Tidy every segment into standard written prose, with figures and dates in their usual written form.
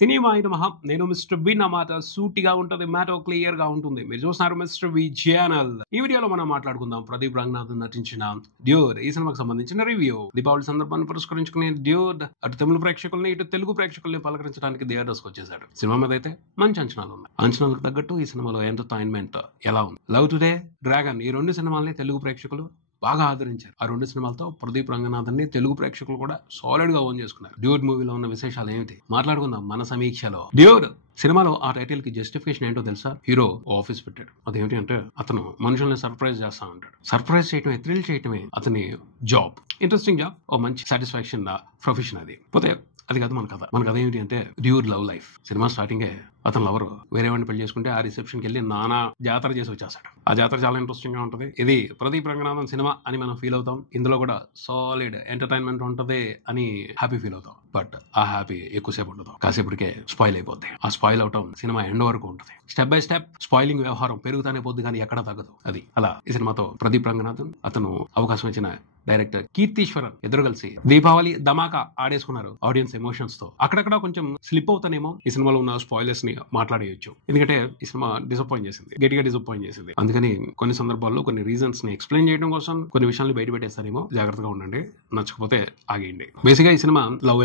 Cinema అయిన మహా నేను మిస్టర్ బి నా మాట సూటిగా ఉంటుంది, మ్యాటర్ క్లియర్ గా ఉంటుంది. మీరు చూస్తున్నారు మిస్టర్ బి ఛానల్. ఈ వీడియోలో మనం మాట్లాడుకుందాం ప్రదీప్ రంగనాథ్ నటించిన డ్యూడ్ ఈ సినిమాకి సంబంధించిన రివ్యూ. దీపావళి సందర్భాన్ని పురస్కరించుకునే డ్యూడ్ అటు తమిళ ప్రేక్షకుల్ని ఇటు తెలుగు ప్రేక్షకుల్ని పలకరించడానికి థియేటర్స్ కి వచ్చేసాడు. సినిమా మీద అయితే మంచి అంచనాలు ఉన్నాయి. అంచనాలకు తగ్గట్టు ఈ సినిమాలో ఎంటర్టైన్మెంట్ ఎలా ఉంది? లవ్ టుడే, డ్రాగన్ ఈ రెండు సినిమాల్ని తెలుగు ప్రేక్షకులు బాగా ఆదరించారు. ఆ రెండు సినిమాలతో ప్రదీప్ రంగనాథన్ ని తెలుగు ప్రేక్షకులు కూడా సాలిడ్ గా ఓన్ చేసుకున్నారు. డ్యూడ్ మూవీలో ఉన్న విశేషాలు ఏమిటి మాట్లాడుకుందాం మన సమీక్షలో. డ్యూడ్ సినిమాలో ఆ టైటిల్ కి జస్టిఫికేషన్ ఏంటో తెలుసా? హీరో ఆఫీస్ పెట్టాడు. అదేమిటి అంటే అతను మనుషుల్ని సర్ప్రైజ్ చేస్తా ఉంటాడు. సర్ప్రైజ్ చేయటమే, థ్రిల్ చేయటమే అతని జాబ్. ఇంట్రెస్టింగ్ జాబ్, ఓ మంచి సాటిస్ఫాక్షన్ ప్రొఫెషన్ అది. పోతే అది కాదు మన కథ. మన కథ ఏమిటి అంటే డ్యూడ్ లవ్ లైఫ్. సినిమా స్టార్టింగే అతను లవర్ వేరే వాడిని పెళ్లి చేసుకుంటే ఆ రిసెప్షన్ కి వెళ్ళి నానా జాతర చేసి వచ్చేస్తాడు. ఆ జాతర చాలా ఇంట్రెస్టింగ్ గా ఉంటుంది. ఇది ప్రదీప్ రంగనాథన్ సినిమా అని మనం ఫీల్ అవుతాం. ఇందులో కూడా సాలిడ్ ఎంటర్టైన్మెంట్ ఉంటది అని హ్యాపీ ఫీల్ అవుతాం. బట్ ఆ హ్యాపీ ఎక్కువసేపు ఉండదు, కాసేపటికే స్పాయిల్ అయిపోద్ది. ఆ స్పాయిల్ అవటం సినిమా ఎండ్ వరకు ఉంటుంది. స్టెప్ బై స్టెప్ స్పాయిలింగ్ వ్యవహారం పెరుగుతానే పోద్ది కానీ ఎక్కడ తగ్గదు. అది అలా ఈ సినిమాతో ప్రదీప్ రంగనాథన్ అతను అవకాశం ఇచ్చిన డైరెక్టర్ కీర్తీశ్వరన్ ఇద్దరు కలిసి దీపావళి ధమాకా ఆడేసుకున్నారు ఆడియన్స్ ఎమోషన్స్ తో. అక్కడక్కడ కొంచెం స్లిప్ అవుతానేమో ఈ సినిమాలో ఉన్న స్పాయిలర్స్ ని మాట్లాడేయచ్చు. ఎందుకంటే ఈ సినిమా డిసప్పాయింట్ చేసింది, గట్టిగా డిసప్పాయింట్ చేసింది. అందుకని కొన్ని సందర్భాల్లో కొన్ని రీజన్స్ ని ఎక్స్ప్లెయిన్ చేయడం కోసం కొన్ని విషయాలు బయట పెట్టేస్తారేమో, జాగ్రత్తగా ఉండండి. నచ్చకపోతే ఆగేయండి. బేసిక్ గా ఈ సినిమా లవ్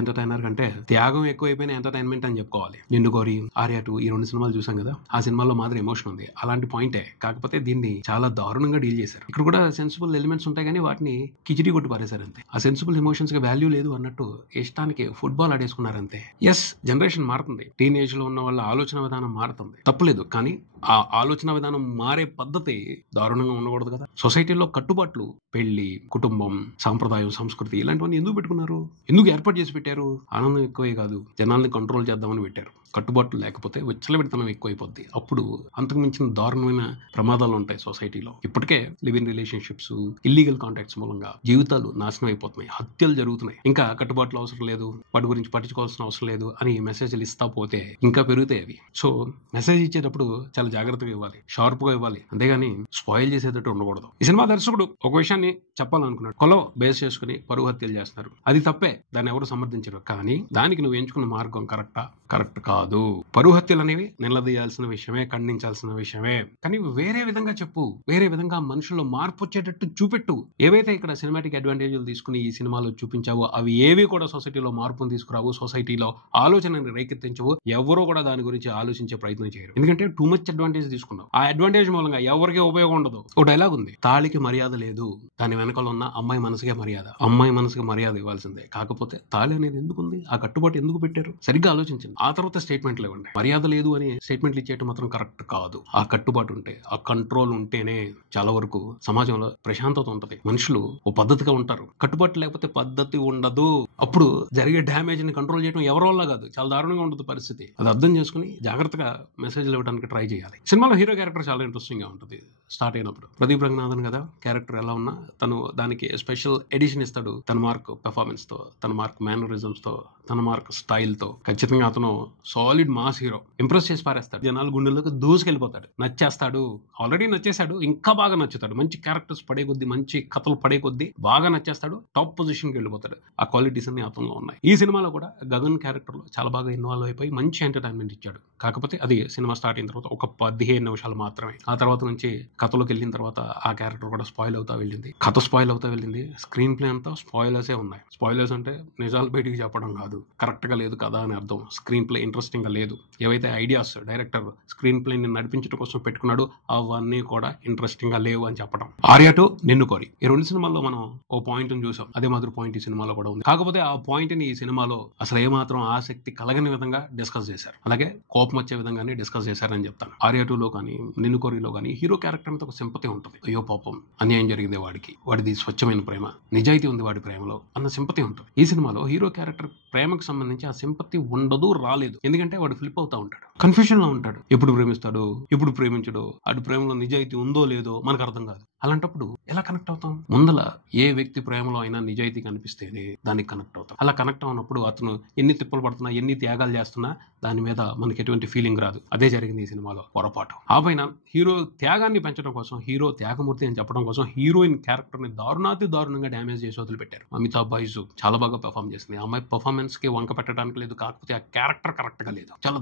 ఎంటర్టైనర్ కంటే త్యాగం ఎక్కువైపోయిన ఎంటర్టైన్మెంట్ అని చెప్పుకోవాలి. నిన్ను కోరి, ఆర్యా 2 ఈ రెండు సినిమాలు చూసాం కదా, ఆ సినిమాలో మాత్రం ఎమోషన్ ఉంది. అలాంటి పాయింటే, కాకపోతే దీన్ని చాలా దారుణంగా డీల్ చేశారు. ఇక్కడ కూడా సెన్సిబుల్ ఎలిమెంట్స్ ఉంటాయి కానీ వాటిని కిచిడి కొట్టి పారేశారు అంతే. ఆ సెన్సిబుల్ ఎమోషన్స్ కి వాల్యూ లేదు అన్నట్టు ఇష్టానికి ఫుట్బాల్ ఆడేసుకున్నారు అంతే. ఎస్, జనరేషన్ మారుతుంది, టీనేజ్ లో ఉన్న వాళ్ళ ఆలోచన విధానం మారుతుంది, తప్పులేదు. కానీ ఆ ఆలోచన విధానం మారే పద్ధతి దారుణంగా ఉండకూడదు కదా. సొసైటీలో కట్టుబాట్లు, పెళ్లి, కుటుంబం, సాంప్రదాయం, సంస్కృతి ఇలాంటివన్నీ ఎందుకు పెట్టుకున్నారు? ఎందుకు ఏర్పాటు చేసి పెట్టారు? ఆనందం ఎక్కువే కాదు, జనాల్ని కంట్రోల్ చేద్దామని పెట్టారు. కట్టుబాట్లు లేకపోతే విచ్చలవిడితనం ఎక్కువైపోద్ది. అప్పుడు అంతకు మించిన దారుణమైన ప్రమాదాలు ఉంటాయి సొసైటీలో. ఇప్పటికే live in relationships, illegal contacts మూలంగా జీవితాలు నాశనం అయిపోతున్నాయి, హత్యలు జరుగుతున్నాయి. ఇంకా కట్టుబాట్లు అవసరం లేదు, వాటి గురించి పట్టించుకోవాల్సిన అవసరం లేదు అని మెసేజ్లు ఇస్తా పోతే ఇంకా పెరుగుతాయి అవి. సో మెసేజ్ ఇచ్చేటప్పుడు చాలా జాగ్రత్తగా ఇవ్వాలి, షార్ప్ గా ఇవ్వాలి, అంతేగాని స్పాయిల్ చేసేటట్టు ఉండకూడదు. ఈ సినిమా దర్శకుడు ఒక విషయాన్ని చెప్పాలనుకున్నాడు. కొలవ బేస్ చేసుకుని పరువు హత్యలు చేస్తున్నారు, అది తప్పే, దాన్ని ఎవరు సమర్థించరు. కానీ దానికి నువ్వు ఎంచుకున్న మార్గం కరెక్ట్ కాదు. పరువు హత్యలు అనేవి నిలదీయాల్సిన విషయమే, ఖండించాల్సిన విషయమే. కానీ వేరే విధంగా చెప్పు, వేరే విధంగా మనుషుల్లో మార్పు వచ్చేటట్టు చూపెట్టు. ఏవైతే ఇక్కడ సినిమాటిక్ అడ్వాంటేజ్లు తీసుకుని ఈ సినిమాలో చూపించావో అవి ఏవి కూడా సొసైటీలో మార్పును తీసుకురావు, సొసైటీలో ఆలోచనని రేకెత్తించవు. ఎవరో కూడా దాని గురించి ఆలోచించే ప్రయత్నం చేయరు. ఎందుకంటే టూ మచ్ అడ్వాంటేజ్ తీసుకున్నావు. ఆ అడ్వాంటేజ్ మూలంగా ఎవరికి ఉపయోగం ఉండదు. ఒక డైలాగ్ ఉంది, తాళికి మర్యాద లేదు, దాని వెనకాల ఉన్న అమ్మాయి మనసుకే మర్యాద. అమ్మాయి మనసుకి మర్యాద ఇవ్వాల్సిందే. కాకపోతే తాళి అనేది ఎందుకుంది, ఆ కట్టుబాటు ఎందుకు పెట్టారు? సరిగ్గా ఆలోచించండి. ఆ తర్వాత స్టేట్మెంట్లు ఇవ్వండి. మర్యాద లేదు అని స్టేట్మెంట్లు ఇచ్చేయటం మాత్రం కరెక్ట్ కాదు. ఆ కట్టుబాటు ఉంటే, ఆ కంట్రోల్ ఉంటేనే చాలా వరకు సమాజంలో ప్రశాంతత ఉంటది. మనుషులు ఓ పద్ధతిగా ఉంటారు. కట్టుబాటు లేకపోతే పద్ధతి ఉండదు. అప్పుడు జరిగే డ్యామేజ్ ని కంట్రోల్ చేయడం ఎవరి వల్ల కాదు, చాలా దారుణంగా ఉంటుంది పరిస్థితి. అది అర్థం చేసుకుని జాగ్రత్తగా మెసేజ్లు ఇవ్వడానికి ట్రై చేయాలి. సినిమాలో హీరో క్యారెక్టర్ చాలా ఇంట్రెస్టింగ్ గా ఉంటుంది. స్టార్ట్ అయినప్పుడు ప్రదీప్ రంగనాథన్ కదా, క్యారెక్టర్ ఎలా ఉన్నా తను దానికి స్పెషల్ ఎడిషన్ ఇస్తాడు. తన మార్క్ పెర్ఫార్మెన్స్ తో, తన మార్క్ మేనరిజమ్స్ తో, తన మార్క్ స్టైల్ తో ఖచ్చితంగా అతను సాలిడ్ మాస్ హీరో. ఇంప్రెస్ చేసి పారేస్తాడు, జనాల గుండెల్లోకి దూసుకెళ్ళిపోతాడు, నచ్చేస్తాడు. ఆల్రెడీ నచ్చేశాడు, ఇంకా బాగా నచ్చుతాడు. మంచి క్యారెక్టర్స్ పడే కొద్దీ, మంచి కథలు పడే కొద్దీ బాగా నచ్చేస్తాడు, టాప్ పొజిషన్ కి వెళ్ళిపోతాడు. ఆ క్వాలిటీస్ అన్ని అతనిలో ఉన్నాయి. ఈ సినిమాలో కూడా గగన్ క్యారెక్టర్ లో చాలా బాగా ఇన్వాల్వ్ అయిపోయి మంచి ఎంటర్టైన్మెంట్ ఇచ్చాడు. కాకపోతే అది సినిమా స్టార్ట్ అయిన తర్వాత ఒక 15 నిమిషాలు మాత్రమే. ఆ తర్వాత నుంచి కథలోకి వెళ్ళిన తర్వాత ఆ క్యారెక్టర్ కూడా స్పాయిల్ అవుతా వెళ్ళింది, కథ స్పాయిల్ అవుతా వెళ్ళింది. స్క్రీన్ ప్లే అంతా స్పాయిలర్సే ఉన్నాయి. స్పాయిలర్స్ అంటే నిజాలు బయటికి చెప్పడం కాదు, కరెక్ట్ గా లేదు కదా అని అర్థం. స్క్రీన్ ప్లే ఇంట్రెస్టింగ్ గా లేదు. ఏవైతే ఐడియాస్ డైరెక్టర్ స్క్రీన్ ప్లే ని నడిపించడం కోసం పెట్టుకున్నాడు అవన్నీ కూడా ఇంట్రెస్టింగ్ గా లేవు అని చెప్పడం. ఆర్యా 2, నిన్ను కోరి ఈ రెండు సినిమాల్లో మనం ఓ పాయింట్ చూసాం. అదే మాదిరి పాయింట్ ఈ సినిమాలో కూడా ఉంది. కాకపోతే ఆ పాయింట్ ని ఈ సినిమాలో అసలు ఏమాత్రం ఆసక్తి కలగని విధంగా డిస్కస్ చేశారు. అలాగే కోపం వచ్చే విధంగానే డిస్కస్ చేశారని చెప్తాను. ఆర్యా 2లో కానీ, నిన్ను కోరిలో కానీ హీరో క్యారెక్టర్ అంతా ఒక సింపతి ఉంటుంది. అయ్యో పాపం, అన్యాయం జరిగింది వాడికి, వాడిది స్వచ్ఛమైన ప్రేమ, నిజాయితీ ఉంది వాడి ప్రేమలో అన్న సింపతి ఉంటుంది. ఈ సినిమాలో హీరో క్యారెక్టర్ ప్రేమకు సంబంధించి ఆ సింపతి ఉండదు, రాలేదు. ఎందుకంటే వాడు ఫ్లిప్ అవుతా ఉంటాడు, కన్ఫ్యూజన్ లో ఉంటాడు. ఎప్పుడు ప్రేమిస్తాడు, ఎప్పుడు ప్రేమించడు, అటు ప్రేమలో నిజాయితీ ఉందో లేదో మనకు అర్థం కాదు. అలాంటప్పుడు ఎలా కనెక్ట్ అవుతాం? ముందల ఏ వ్యక్తి ప్రేమలో అయినా నిజాయితీ కనిపిస్తేనే దానికి కనెక్ట్ అవుతాం. అలా కనెక్ట్ అవునప్పుడు అతను ఎన్ని తిప్పలు పడుతున్నా, ఎన్ని త్యాగాలు చేస్తున్నా దాని మీద మనకి ఎటువంటి ఫీలింగ్ రాదు. అదే జరిగింది ఈ సినిమాలో పొరపాటు. ఆ పైన హీరో త్యాగాన్ని పెంచడం కోసం, హీరో త్యాగమూర్తి అని చెప్పడం కోసం హీరోయిన్ క్యారెక్టర్ ని దారుణంగా డ్యామేజ్ చేసి వదిలిపెట్టారు. అమితాబ్ బైజు చాలా బాగా పెర్ఫామ్ చేసింది. ఆ అమ్మాయి పర్ఫార్మెన్స్ కి వంక పెట్టడానికి లేదు, కాకపోతే ఆ క్యారెక్టర్ కరెక్ట్ గా లేదు. చాలా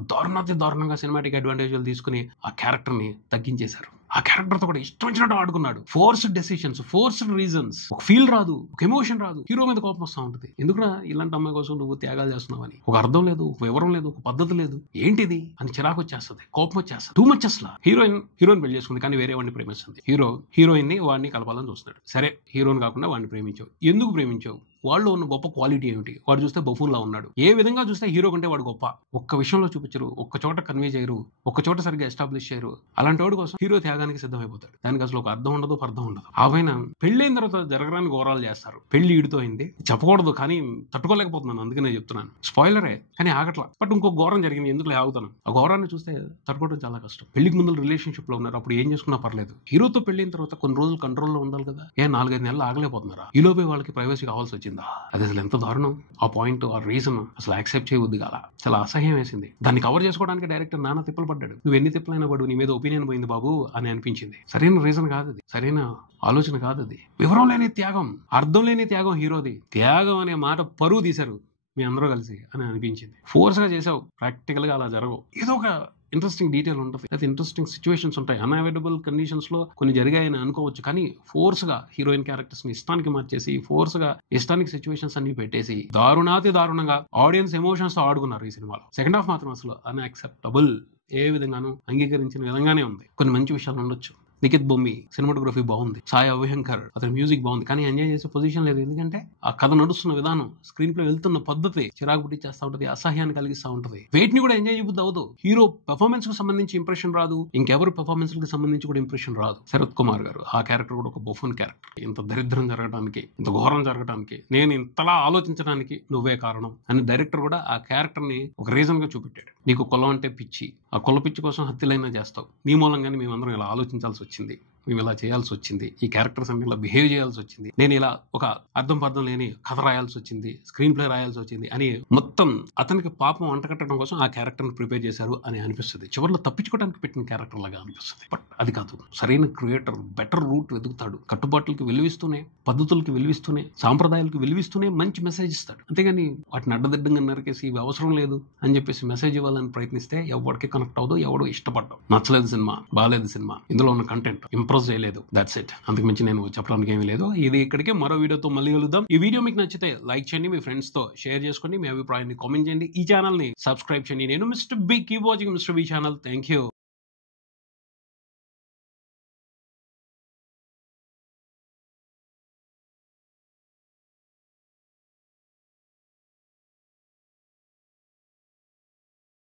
దారుణంగా సినిమాటిక్ అడ్వాంటేజ్లు తీసుకుని ఆ క్యారెక్టర్ ని తగ్గించేశారు. ఆ క్యారెక్టర్ తో కూడా ఇష్టం వచ్చినట్టు ఆడుకున్నాడు. ఫోర్స్డ్ డెసిషన్స్, ఫోర్స్డ్ రీజన్స్, ఒక ఫీల్ రాదు, ఒక ఎమోషన్ రాదు. హీరో మీద కోపం వస్తూ ఉంటుంది. ఎందుకురా ఇలాంటి అమ్మాయి కోసం నువ్వు త్యాగాలు చేస్తున్నావని. ఒక అర్థం లేదు, ఒక వివరం లేదు, ఒక పద్ధతి లేదు, ఏంటిది అని చిరాకు వచ్చేస్తుంది, కోపం వచ్చేస్తుంది. టూ మచ్ అసలు. హీరోయిన్ పెళ్లి చేసుకుంది కానీ వేరే వాడిని ప్రేమిస్తుంది. హీరోయిన్ ని వాడిని కలపాలని చూస్తున్నాడు. సరే, హీరోయిన్ కాకుండా వాడిని ప్రేమించావు. ఎందుకు ప్రేమించావు? వాళ్ళు ఉన్న గొప్ప క్వాలిటీ ఏమిటి? వాడు చూస్తే బఫూన్ లా ఉన్నాడు. ఏ విధంగా చూస్తే హీరో కంటే వాడు గొప్ప. ఒక్క విషయంలో చూపించరు, ఒక్క చోట కన్వే చేయరు, ఒక్క చోట సరిగ్గా ఎస్టాబ్లిష్ చేయరు. అలాంటి వాడి కోసం హీరో త్యాగానికి సిద్ధమైపోతాడు. దానికి అసలు ఒక అర్థం ఉండదు, అర్థం ఉండదు. ఆ పైన పెళ్ళైన తర్వాత జరగరాని ఘోరాలు చేస్తారు. పెళ్లి ఈడుతో అయింది, చెప్పకూడదు కానీ తట్టుకోలేకపోతున్నాను, అందుకే నేను చెప్తున్నాను. స్పాయిలరే కానీ ఆగట్లా. బట్ ఇంకో ఘోరం జరిగింది, ఎందుకు ఆగుతాను. ఆ ఘోరాన్ని చూస్తే తట్టుకోవడం చాలా కష్టం. పెళ్లికి ముందు రిలేషన్షిప్ లో ఉన్నారు, అప్పుడు ఏం చేసుకున్నా పర్లేదు. హీరోతో పెళ్లిన తర్వాత కొన్ని రోజులు కంట్రోల్లో ఉండాలి కదా. 4-5 నెలలు ఆగలేకపోతున్నారా? ఈలోపే వాళ్ళకి ప్రైవసీ కావాల్సి వచ్చింది. అది అసలు ఎంత దారుణం. ఆ పాయింట్, ఆ రీజన్ అసలు యాక్సెప్ట్ చేయవద్దు కాల. చాలా అసహ్యం వేసింది. దాన్ని కవర్ చేసుకోవడానికి డైరెక్టర్ నానా తిప్పలు పడ్డాడు. నువ్వు ఎన్ని తిప్పలైనా పడు, నీ మీద ఒపీనియన్ పోయింది బాబు అని అనిపించింది. సరైన రీజన్ కాదు అది, సరైన ఆలోచన కాదు అది. వివరం లేని త్యాగం, అర్థం లేని త్యాగం హీరోది. త్యాగం అనే మాట పరువు తీశారు మీ అందరూ కలిసి అని అనిపించింది. ఫోర్స్ గా చేసావు, ప్రాక్టికల్ గా అలా జరగవు. ఏదో ఒక ఇంట్రెస్టింగ్ డీటెయిల్ ఉంటుంది, అయితే ఇంట్రెస్టింగ్ సిచ్యువేషన్స్ ఉంటాయి. అన్అవైలబుల్ కండిషన్స్ లో కొన్ని జరిగాయని అనుకోవచ్చు, కానీ ఫోర్స్ గా హీరోయిన్ క్యారెక్టర్స్ ని ఇష్టానికి మార్చేసి, ఫోర్స్ గా ఇష్టానికి సిచ్యువేషన్స్ అన్ని పెట్టేసి దారుణంగా ఆడియన్స్ ఎమోషన్స్ తో ఆడుకున్నారు ఈ సినిమాలో. సెకండ్ హాఫ్ మాత్రం అసలు అన్యాక్సెప్టబుల్. ఏ విధంగానూ అంగీకరించిన విధంగానే ఉంది. కొన్ని మంచి విషయాలు ఉండొచ్చు. నిఖిత్ బొమ్మి సినిమాటోగ్రఫీ బాగుంది, సాయి అభ్యంకర్ అతని మ్యూజిక్ బాగుంది, కానీ ఎంజాయ్ చేసే పొజిషన్ లేదు. ఎందుకంటే ఆ కథ నడుస్తున్న విధానం, స్క్రీన్ ప్లే వెళ్తున్న పద్ధతి చిరాకు పుట్టించేస్తా ఉంటది, అసహ్యాన్ని కలిగిస్తా ఉంటది. వేటిని కూడా ఎంజాయ్ చేయబుద్ది అవ్వదు. హీరో పెర్ఫార్మెన్స్ కు సంబంధించి ఇంప్రెషన్ రాదు, ఇంకెవరు పెర్ఫార్మెన్స్ కి సంబంధించి కూడా ఇంప్రెషన్ రాదు. శరత్ కుమార్ గారు ఆ క్యారెక్టర్ కూడా ఒక బఫూన్ క్యారెక్టర్. ఇంత దరిద్రం జరగడానికి, ఇంత ఘోరం జరగడానికి, నేను ఇంతలా ఆలోచించడానికి నువ్వే కారణం అని డైరెక్టర్ కూడా ఆ క్యారెక్టర్ ని ఒక రీజన్ గా చూపెట్టాడు. నీకు కులం అంటే పిచ్చి, ఆ కుల పిచ్చి కోసం హత్యలైనా చేస్తావు, నీ మూలంగానే మేమందరం ఇలా ఆలోచించాల్సి వచ్చింది, మేము ఇలా చేయాల్సి వచ్చింది, ఈ క్యారెక్టర్స్ అన్ని ఇలా బిహేవ్ చేయాల్సి వచ్చింది, నేను ఇలా ఒక అర్థం పర్థం లేని కథ రాయాల్సి వచ్చింది, స్క్రీన్ ప్లే రాయాల్సి వచ్చింది అని మొత్తం అతనికి పాపం అంటకట్టడం కోసం ఆ క్యారెక్టర్ ని ప్రిపేర్ చేశారు అని అనిపిస్తుంది. చివరిలో తప్పించుకోవడానికి పెట్టిన క్యారెక్టర్ లాగా అనిపిస్తుంది. బట్ అది కాదు. సరైన క్రియేటర్ బెటర్ రూట్ వెతుకుతాడు. కట్టుబాట్లకి విలువిస్తూనే, పద్ధతులకి విలువిస్తూనే, సాంప్రదాయాలకు విలువిస్తూనే మంచి మెసేజ్ ఇస్తాడు. అంతేగాని వాటిని అడ్డదిడ్డంగా నరికేసి ఇవి అవసరం లేదు అని చెప్పేసి మెసేజ్ ఇవ్వాలని ప్రయత్నిస్తే ఎవరికి కనెక్ట్ అవ్వదు, ఎవడు ఇష్టపడ్డావు. నచ్చలేదు సినిమా, బాగాలేదు సినిమా, ఇందులో ఉన్న కంటెంట్ ఇంప్రెస్ చేయలేదు, దట్స్ ఇట్. అంతకు మించి నేను చెప్పడానికి ఏమీ లేదు. ఇది ఇక్కడికే, మరో వీడియోతో మళ్ళీ కలుద్దాం. ఈ వీడియో మీకు నచ్చితే లైక్ చేయండి, మీ ఫ్రెండ్స్ తో షేర్ చేసుకోండి, మీ అభిప్రాయాన్ని కామెంట్ చేయండి, ఈ ఛానల్ ని సబ్స్క్రైబ్ చేయండి. నేను mister B, keep watching mister B channel. Thank you.